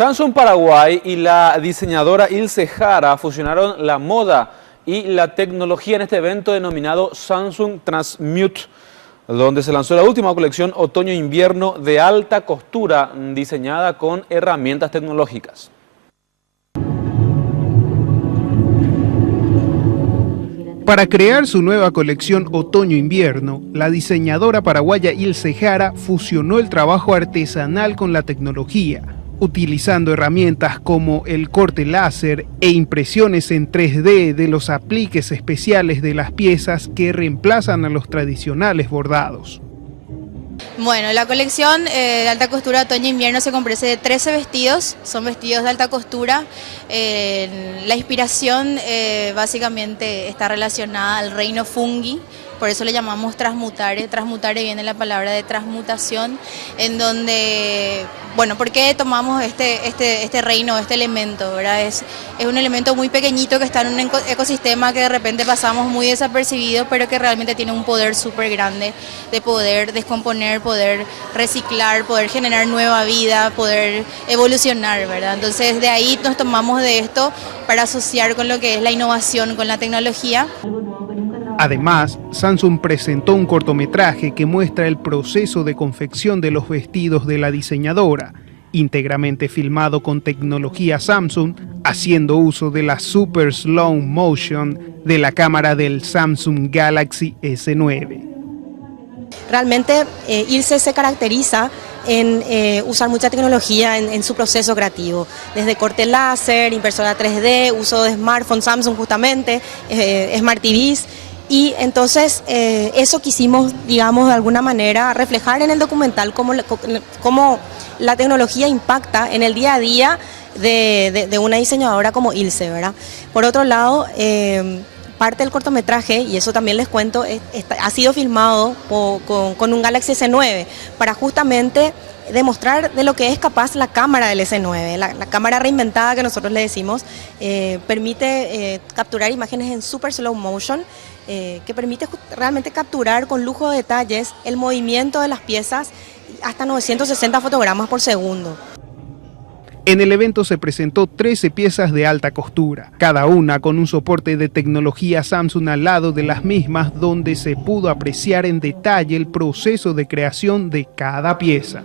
Samsung Paraguay y la diseñadora Ilse Jara fusionaron la moda y la tecnología en este evento denominado Samsung Transmute, donde se lanzó la última colección otoño-invierno de alta costura diseñada con herramientas tecnológicas. Para crear su nueva colección otoño-invierno, la diseñadora paraguaya Ilse Jara fusionó el trabajo artesanal con la tecnología, utilizando herramientas como el corte láser e impresiones en 3D de los apliques especiales de las piezas que reemplazan a los tradicionales bordados. Bueno, la colección de alta costura otoño-invierno se compone de 13 vestidos, son vestidos de alta costura. La inspiración básicamente está relacionada al reino fungi, por eso le llamamos transmutare. Transmutare viene la palabra de transmutación, en donde, bueno, ¿por qué tomamos este reino, este elemento, ¿verdad? Es un elemento muy pequeñito que está en un ecosistema que de repente pasamos muy desapercibido, pero que realmente tiene un poder súper grande de poder descomponer, poder reciclar, poder generar nueva vida, poder evolucionar, ¿verdad? Entonces de ahí nos tomamos de esto para asociar con lo que es la innovación, con la tecnología. Además, Samsung presentó un cortometraje que muestra el proceso de confección de los vestidos de la diseñadora, íntegramente filmado con tecnología Samsung, haciendo uso de la Super Slow Motion de la cámara del Samsung Galaxy S9. Realmente Ilse se caracteriza en usar mucha tecnología en su proceso creativo, desde corte láser, impresora 3D, uso de smartphone Samsung justamente, Smart TVs. Y entonces eso quisimos, digamos, de alguna manera reflejar en el documental cómo la tecnología impacta en el día a día de una diseñadora como Ilse, ¿verdad? Por otro lado, parte del cortometraje, y eso también les cuento, ha sido filmado con un Galaxy S9 para justamente demostrar de lo que es capaz la cámara del S9, la cámara reinventada que nosotros le decimos, permite capturar imágenes en super slow motion, que permite realmente capturar con lujo de detalles el movimiento de las piezas hasta 960 fotogramas por segundo. En el evento se presentó 13 piezas de alta costura, cada una con un soporte de tecnología Samsung al lado de las mismas, donde se pudo apreciar en detalle el proceso de creación de cada pieza.